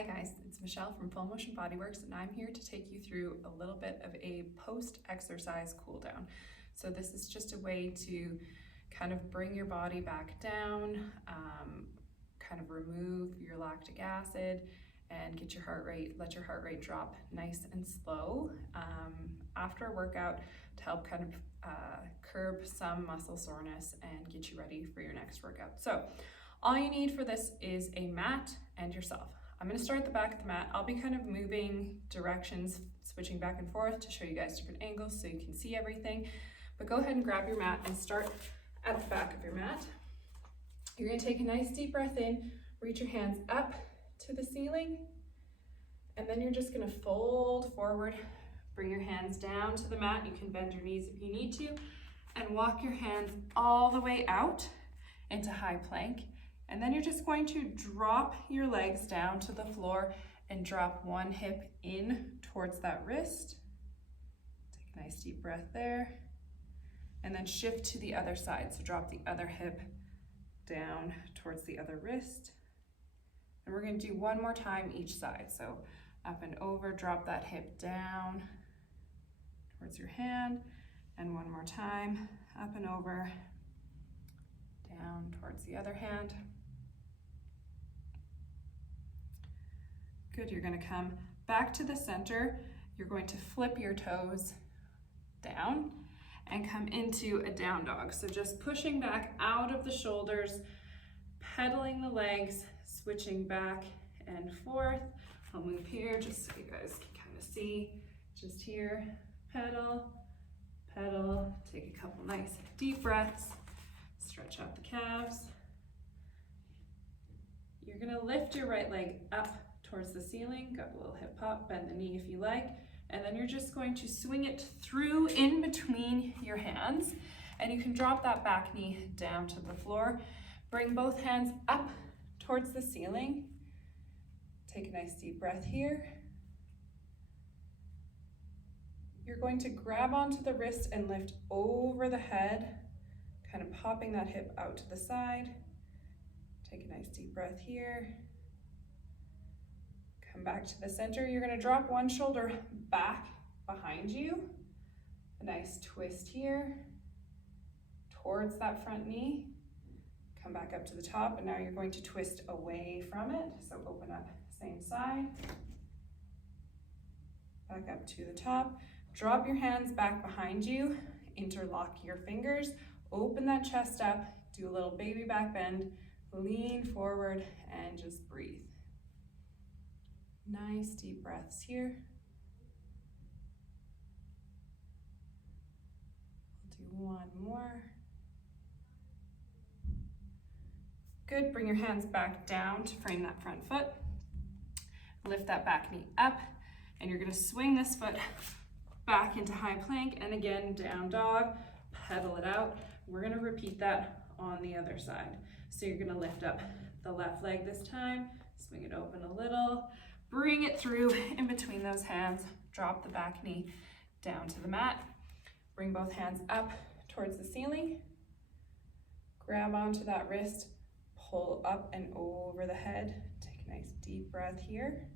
Hi guys, it's Michelle from Full Motion Bodyworks, and I'm here to take you through a little bit of a post-exercise cool down. So this is just a way to kind of bring your body back down, kind of remove your lactic acid and get your heart rate, let your heart rate drop nice and slow after a workout to help kind of curb some muscle soreness and get you ready for your next workout. So all you need for this is a mat and yourself. I'm going to start at the back of the mat. I'll be kind of moving directions, switching back and forth to show you guys different angles so you can see everything. But go ahead and grab your mat and start at the back of your mat. You're going to take a nice deep breath in, reach your hands up to the ceiling, and then you're just going to fold forward, bring your hands down to the mat. You can bend your knees if you need to, and walk your hands all the way out into high plank. And then you're just going to drop your legs down to the floor and drop one hip in towards that wrist. Take a nice deep breath there. And then shift to the other side. So drop the other hip down towards the other wrist. And we're going to do one more time each side. So up and over, drop that hip down towards your hand. And one more time, up and over, down towards the other hand. Good, you're going to come back to the center. You're going to flip your toes down and come into a down dog. So just pushing back out of the shoulders, pedaling the legs, switching back and forth. I'll move here just so you guys can kind of see. Just here, pedal, pedal. Take a couple nice deep breaths. Stretch out the calves. You're going to lift your right leg up towards the ceiling, got a little hip hop, bend the knee if you like, and then you're just going to swing it through in between your hands, and you can drop that back knee down to the floor. Bring both hands up towards the ceiling. Take a nice deep breath here. You're going to grab onto the wrist and lift over the head, kind of popping that hip out to the side. Take a nice deep breath here. Come back to the center. You're going to drop one shoulder back behind you. A nice twist here towards that front knee. Come back up to the top, and now you're going to twist away from it. So open up, same side. Back up to the top. Drop your hands back behind you. Interlock your fingers. Open that chest up. Do a little baby back bend. Lean forward and just breathe. Nice deep breaths here. We'll do one more. Good, bring your hands back down to frame that front foot. Lift that back knee up, and you're gonna swing this foot back into high plank, and again, down dog, pedal it out. We're gonna repeat that on the other side. So you're gonna lift up the left leg this time, swing it open a little, bring it through in between those hands, drop the back knee down to the mat, bring both hands up towards the ceiling, grab onto that wrist, pull up and over the head, take a nice deep breath here.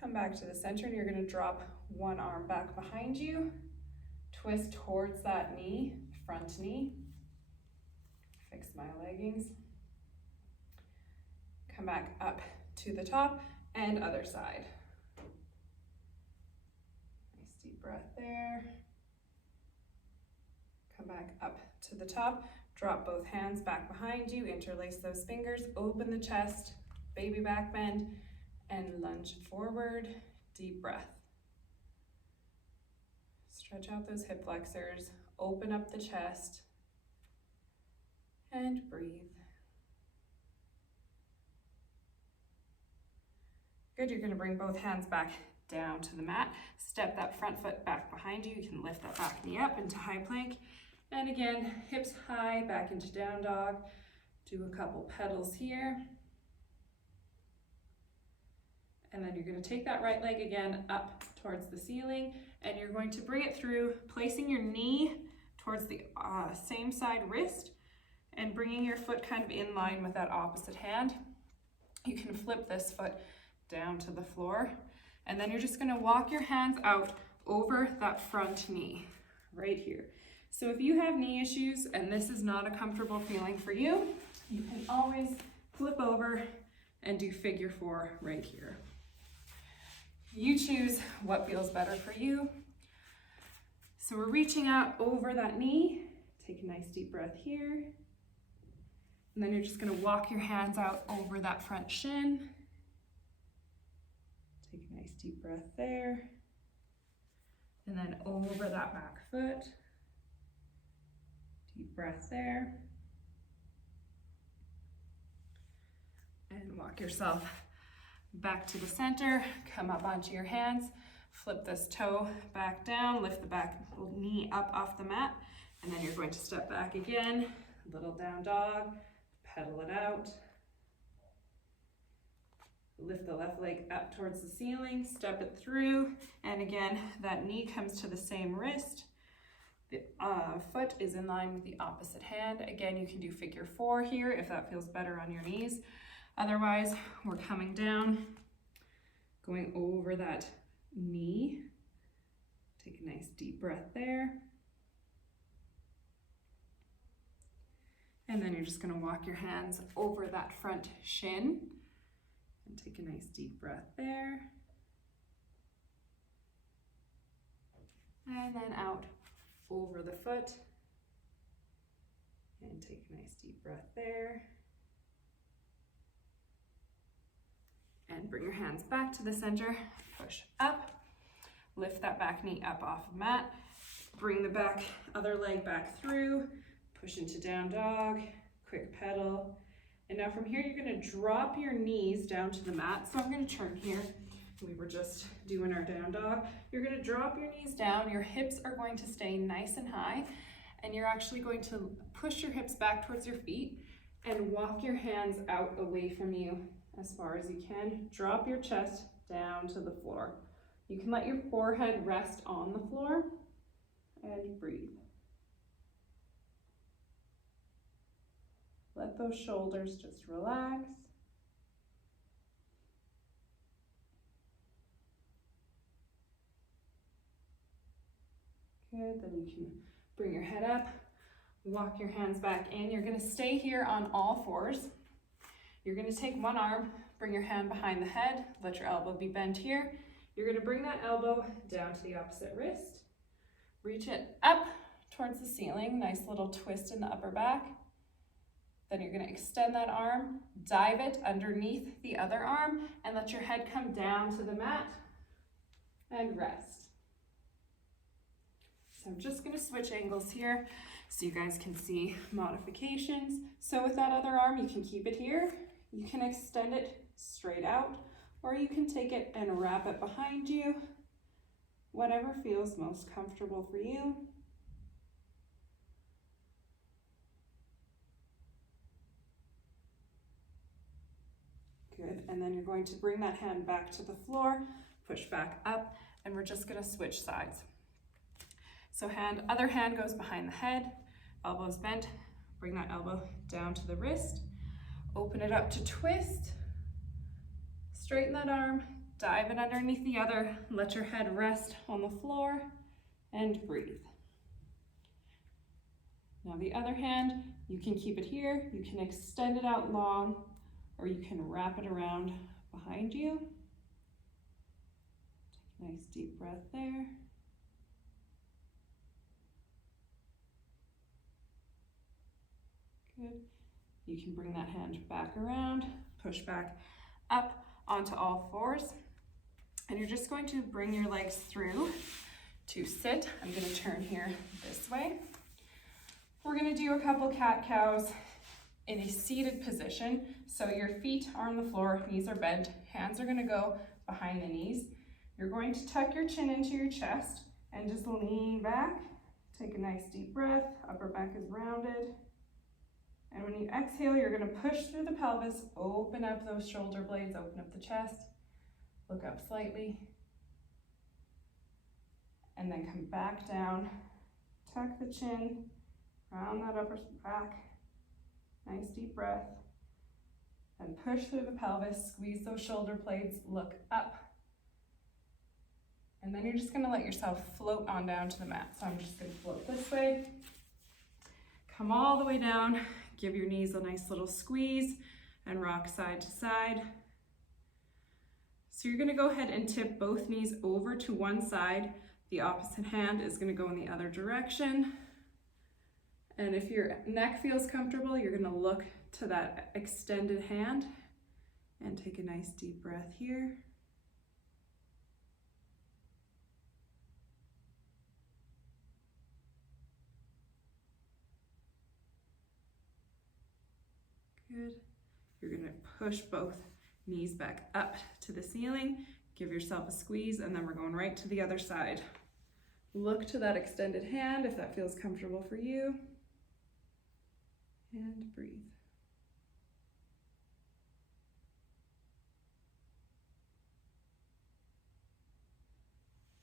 Come back to the center, and you're gonna drop one arm back behind you, twist towards that knee, front knee, fix my leggings. Come back up to the top and other side. Nice deep breath there. Come back up to the top. Drop both hands back behind you. Interlace those fingers. Open the chest. Baby back bend and lunge forward. Deep breath. Stretch out those hip flexors. Open up the chest and breathe. Good, you're gonna bring both hands back down to the mat. Step that front foot back behind you. You can lift that back knee up into high plank. And again, hips high, back into down dog. Do a couple pedals here. And then you're gonna take that right leg again up towards the ceiling, and you're going to bring it through, placing your knee towards the same side wrist, and bringing your foot kind of in line with that opposite hand. You can flip this foot down to the floor, and then you're just gonna walk your hands out over that front knee, right here. So if you have knee issues and this is not a comfortable feeling for you, you can always flip over and do figure 4 right here. You choose what feels better for you. So we're reaching out over that knee. Take a nice deep breath here. And then you're just gonna walk your hands out over that front shin. Take a nice deep breath there. And then over that back foot. Deep breath there. And walk yourself back to the center. Come up onto your hands. Flip this toe back down. Lift the back knee up off the mat. And then you're going to step back again. Little down dog. Pedal it out. Lift the left leg up towards the ceiling, step it through, and again, that knee comes to the same wrist. The foot is in line with the opposite hand. Again, you can do figure 4 here if that feels better on your knees. Otherwise, we're coming down, going over that knee. Take a nice deep breath there. And then you're just gonna walk your hands over that front shin and take a nice deep breath there. And then out over the foot and take a nice deep breath there. And bring your hands back to the center, push up, lift that back knee up off the mat, bring the other leg back through, push into down dog, quick pedal. And now from here, you're gonna drop your knees down to the mat. So I'm gonna turn here. We were just doing our down dog. You're gonna drop your knees down. Your hips are going to stay nice and high. And you're actually going to push your hips back towards your feet and walk your hands out away from you as far as you can. Drop your chest down to the floor. You can let your forehead rest on the floor and breathe. Let those shoulders just relax. Good, then you can bring your head up, walk your hands back in. You're gonna stay here on all fours. You're gonna take one arm, bring your hand behind the head, let your elbow be bent here. You're gonna bring that elbow down to the opposite wrist, reach it up towards the ceiling, nice little twist in the upper back. Then you're gonna extend that arm, dive it underneath the other arm, and let your head come down to the mat and rest. So I'm just gonna switch angles here so you guys can see modifications. So with that other arm, you can keep it here. You can extend it straight out, or you can take it and wrap it behind you. Whatever feels most comfortable for you. Good, and then you're going to bring that hand back to the floor, push back up, and we're just gonna switch sides. So other hand goes behind the head, elbows bent, bring that elbow down to the wrist, open it up to twist, straighten that arm, dive it underneath the other, let your head rest on the floor, and breathe. Now the other hand, you can keep it here, you can extend it out long, or you can wrap it around behind you. Take a nice deep breath there. Good. You can bring that hand back around, push back up onto all fours. And you're just going to bring your legs through to sit. I'm going to turn here this way. We're going to do a couple cat-cows in a seated position. So your feet are on the floor, knees are bent, hands are going to go behind the knees. You're going to tuck your chin into your chest and just lean back. Take a nice deep breath, upper back is rounded. And when you exhale, you're going to push through the pelvis, open up those shoulder blades, open up the chest, look up slightly, and then come back down, tuck the chin, round that upper back, Nice deep breath. And push through the pelvis, squeeze those shoulder blades, look up. And then you're just gonna let yourself float on down to the mat. So I'm just gonna float this way. Come all the way down, give your knees a nice little squeeze and rock side to side. So you're gonna go ahead and tip both knees over to one side. The opposite hand is gonna go in the other direction. And if your neck feels comfortable, you're gonna look to that extended hand and take a nice deep breath here. Good. You're gonna push both knees back up to the ceiling, give yourself a squeeze, and then we're going right to the other side. Look to that extended hand if that feels comfortable for you. And breathe.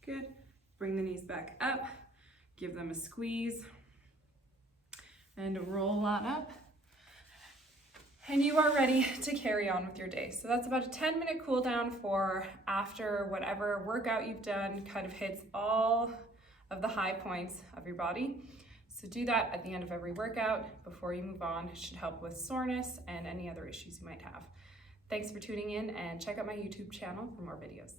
Good. Bring the knees back up, give them a squeeze, and roll on up. And you are ready to carry on with your day. So that's about a 10-minute cool down for after whatever workout you've done kind of hits all of the high points of your body. So do that at the end of every workout before you move on. It should help with soreness and any other issues you might have. Thanks for tuning in, and check out my YouTube channel for more videos.